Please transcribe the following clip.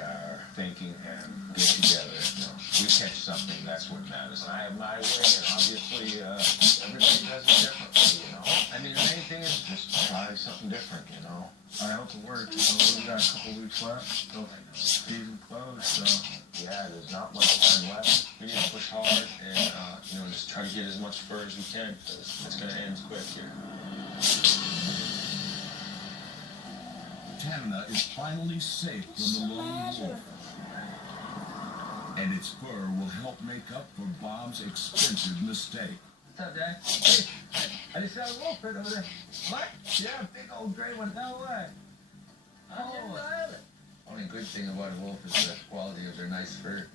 are thinking and get together. You know, we catch something, that's what matters. And I have my way, and obviously everybody does it differently, you know. I mean, the main thing is just try something different, you know. I hope it works. You know, we got a couple weeks left. Still season closed, so yeah, there's not much time left. We need to push hard and you know, just try to get as much fur as we can, because it's going to end quick here. Canada is finally safe from the lone wolf, and its fur will help make up for Bob's expensive mistake. What's up, Dad? Hey, I just saw a wolf right over there. What? Yeah, big old gray one. No way. Oh. Only good thing about a wolf is the quality of their nice fur.